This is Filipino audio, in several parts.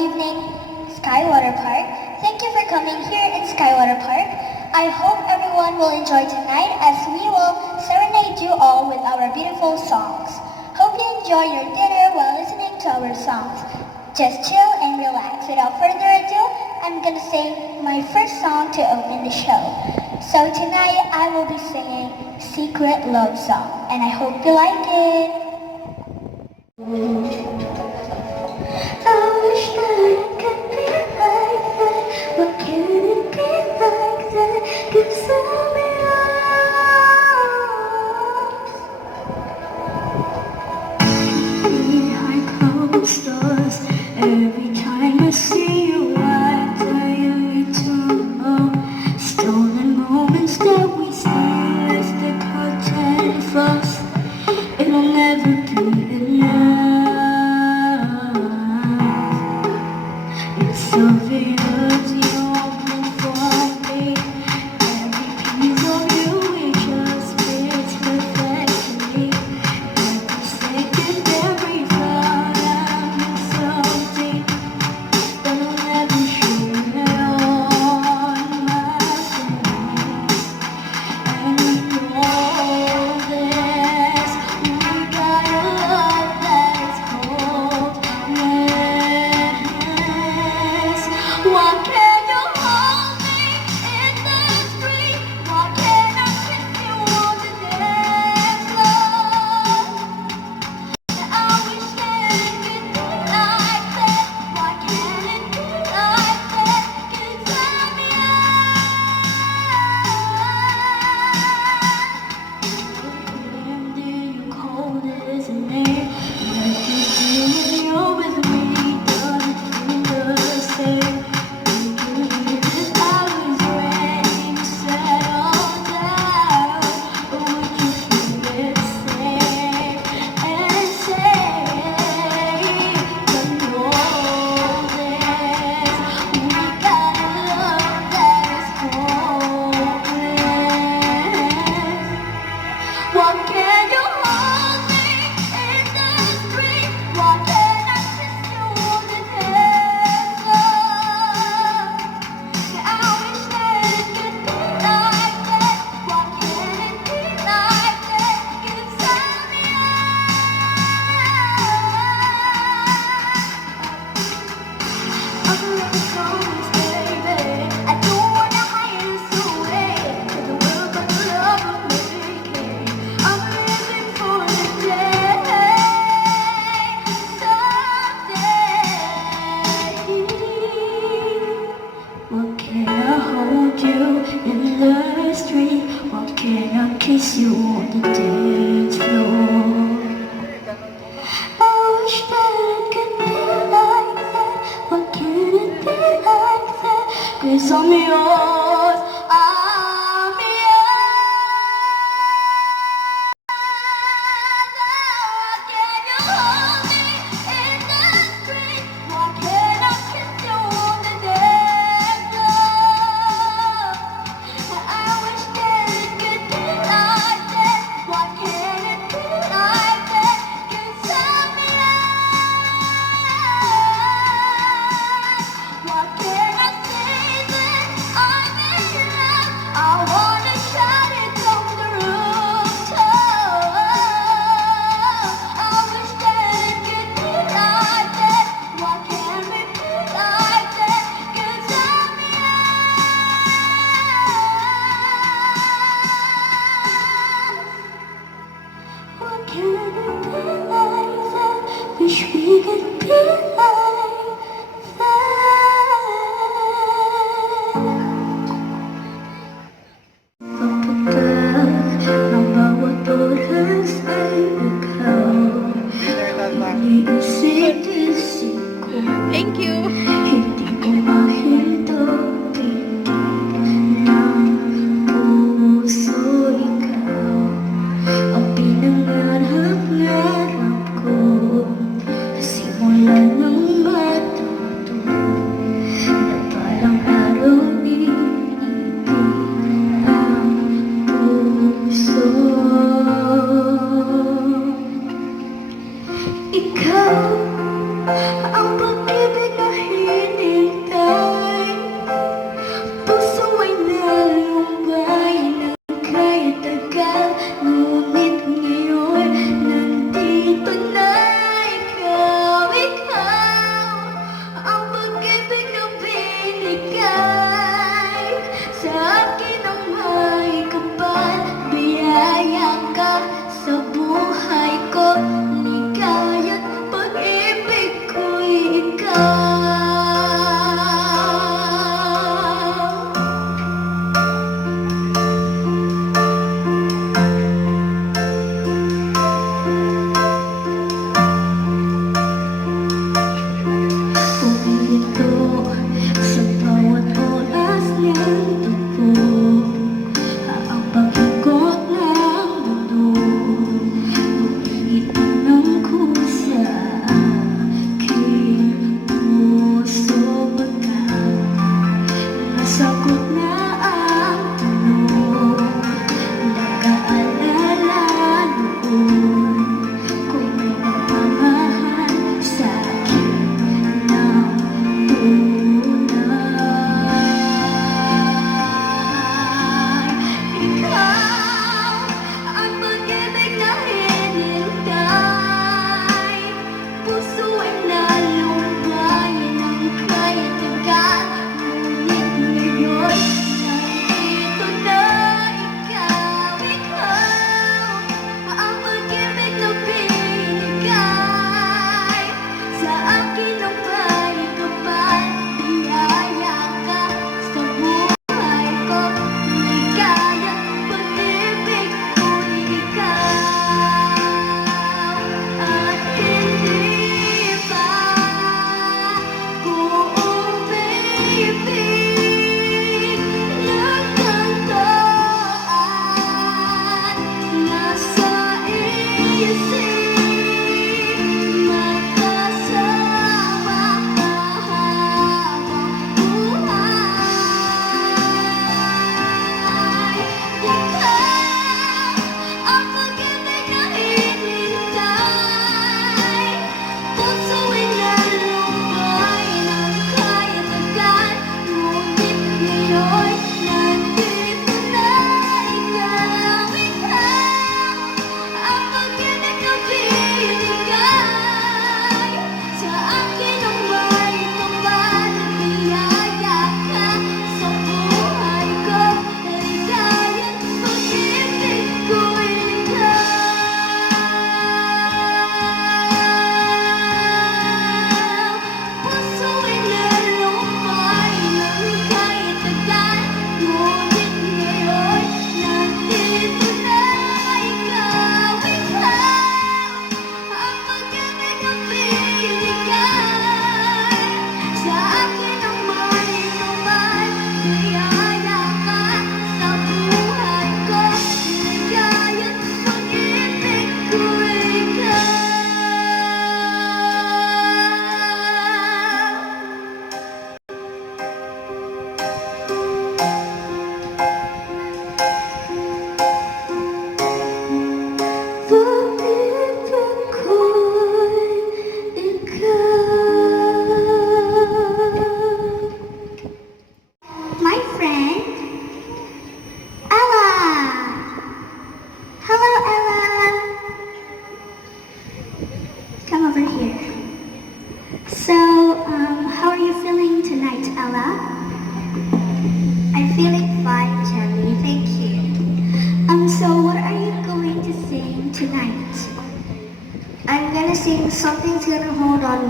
evening, Skywater Park. Thank you for coming here in Skywater Park. I hope everyone will enjoy tonight as we will serenade you all with our beautiful songs. Hope you enjoy your dinner while listening to our songs. Just chill and relax. Without further ado, I'm gonna sing my first song to open the show. So tonight I will be singing Secret Love Song, and I hope you like it. I wish that it could be like that. What can it be like that? Could tell me behind closed doors. Every time I see you, I tell you eternal. Stolen moments that we steal is the content of us. It will never be enough. It's obvious you're meant for me. Every piece of you, it just fits perfectly. Every second, every thought, I'm in so deep, but I'll never show it on my face. And we know this, we got a love that's hopeless. Why can't you hold me in the street? Why can't I kiss you on the dance floor? I wish that it could be like that. Why can't it be like that? Could tell me you cold, isn't it? Like you do when you're with me, doesn't feel the same. I was ready to settle down, but would you feel it safe and say, you know this, we got a love that is hopeless. Why can't you hold me in the street? Why can't I kiss you on the dance floor? I wish that it could be like that. Why can't it be like that? You tell me I'm never promise, baby. I don't wanna hide this away. Cause the world but the love of making. I'm living for the day, someday. Why can't I hold you in the street? Why can't I kiss you on the dance floor? I wish that it could be like that. Why can't it be like that? 'Cause I'm yours, I'm yours. Why can't you hold me in the street? Why can't I kiss you on the dance floor? I wish that it could be like that. Why can't it be like that? You tell me why can't I say that I'm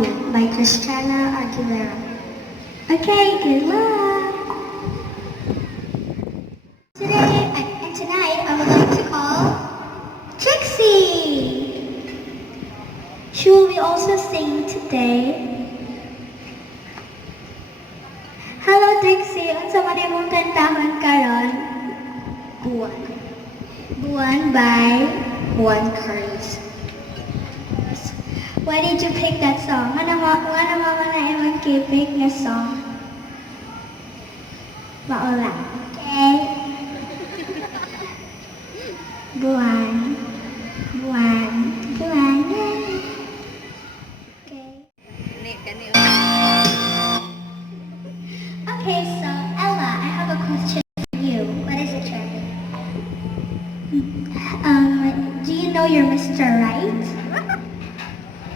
You by Christina Aguilera. Okay, good luck! Tonight, I would like to call Trixie! She will be also singing today. Hello Trixie, unsa man imong kantahon karon? Buwan. Buwan by Juan Carlos. Why did you pick that song? Ano mama na imong pick na song? Maula. Okay. Buwan. Buwan. Buwan. Okay. Okay, so Ella, I have a question for you. What is it, Charlie? Do you know your Mr. Right?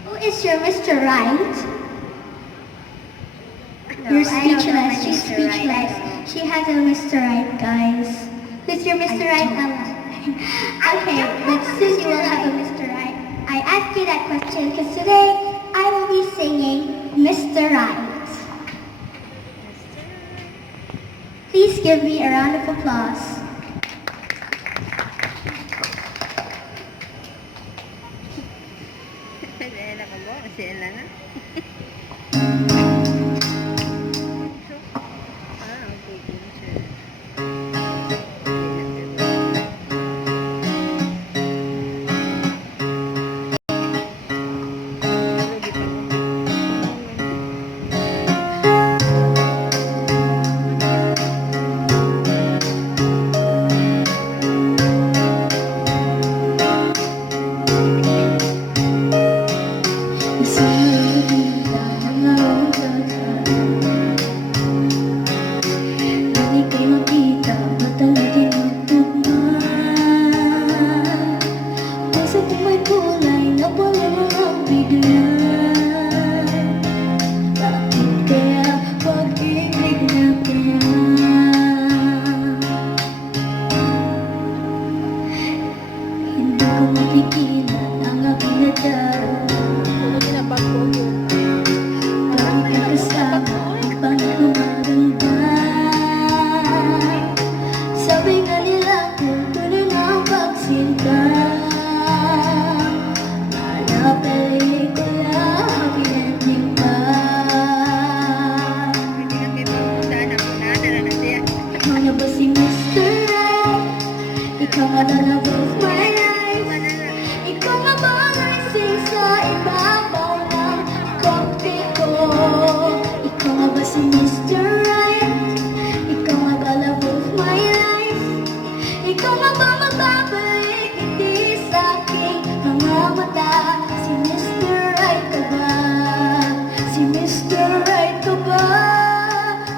Who is your Mr. Right? No, You're I don't know speechless. my She's Mr. Right. speechless. She has a Mr. Right, guys. Who's your Mr. Right, Ella? Okay, but soon you will have a Mr. Right. I asked you that question because today I will be singing Mr. Right. Please give me a round of applause. Si Ella na. Okay, siya. Ikaw nga the love of my life. Ikaw nga ba naising sa ibabaw ng kote ko? Ikaw nga ba si Mr. Right? Ikaw nga ba love of my life? Ikaw nga ba magbabalik hindi sa aking mga mata? Si Mr. Right ka ba? Si Mr. Right ka ba?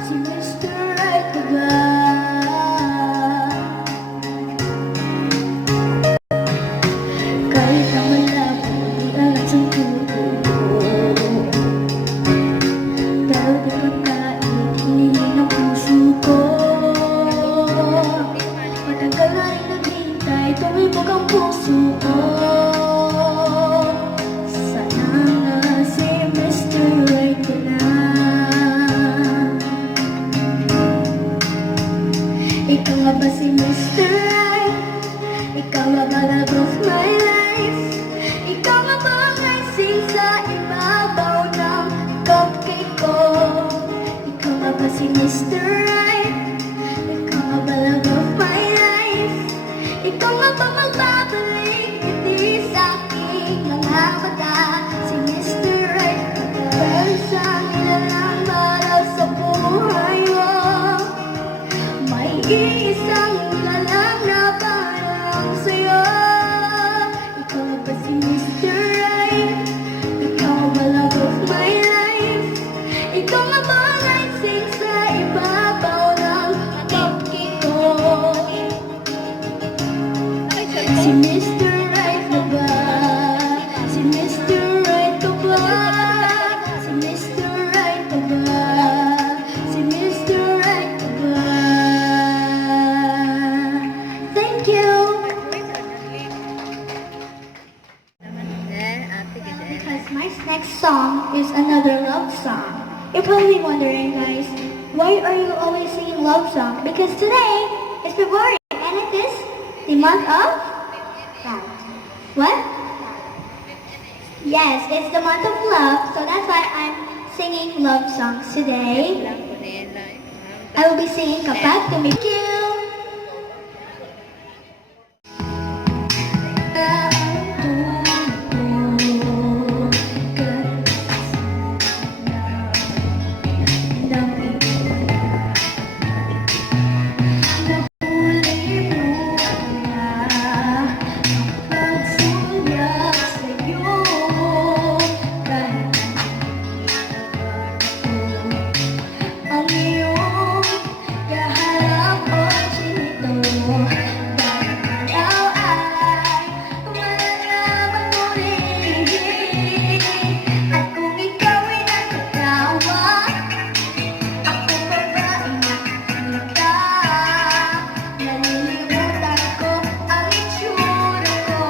Si Mr. Right ka ba? Kahit ang malabo, di alam sa puso pero di pagkait, hinihin ang puso ko. Matagal na rin naghintay, tumibok ang puso ko. Sana nga si Mr. Right ka na. Ikaw nga ba si Mr. Right? Ikaw nga ba love of my life? Ikaw nga ba ang icing sa ibabaw ng cupcake ko? Ikaw nga ba si Mr. Right? Ikaw nga ba love of my life? Ikaw nga ba magbabalik hindi sa aking mga mata? Si Mr. Right ka ba? Dahil sa nilalang para sa buhay mo, may isang lalang na parang sa'yo. Ikaw nga ba si Mr. Right? Ikaw ba love of my life? Ikaw nga ba naising sa ibabaw love song. You're probably wondering, guys, why are you always singing love song? Because today is February and it is the month of love. What? Yes, it's the month of love, so that's why I'm singing love songs today. Alam ko na yan lang. I will be singing kapag tumigil. Thank you. Ang iyong kaharap o chinito, dahil araw ay malalaman mo rin. At kung ikaw ay nagkatawa, ako pa ba ay nakikita? Nalilimutan ko ang itsura ko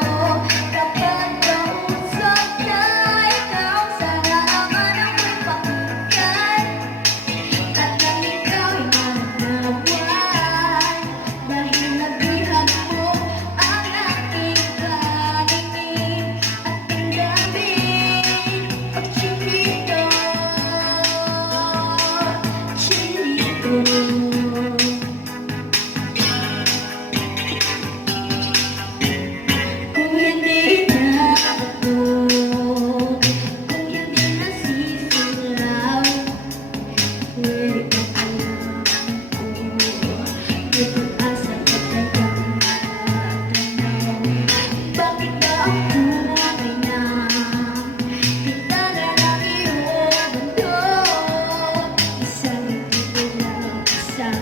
kapag kausap na ikaw sa halaman ang may pakinggan. At nang ikaw ay mananawan, dahil nabihag mo ang aking paningin at damdamin pag-chinito, chinito. Kung hindi na ako, kung hindi nasisilaw, pwede ko alam ko, may pag-asa ka tagang natanaw. Bakit ba ako mainam? Kita na lang iyong mundo, isang hindi ko lang kasama.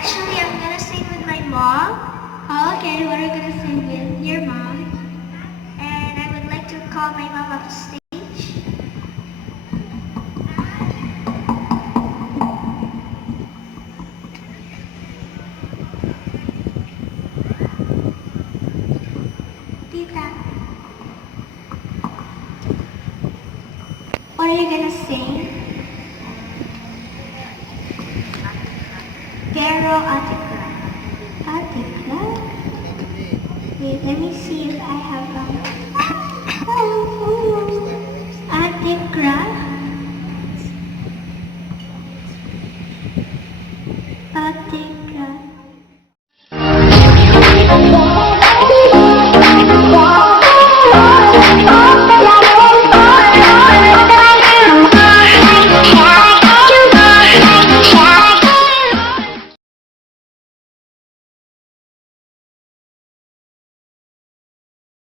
Actually, I'm gonna sing with my mom. Oh, okay, what are you gonna sing with your mom? And I would like to call my mom up stage. Tita, what are you gonna sing? Pero Atikla. Atikla? Wait, let me see if I have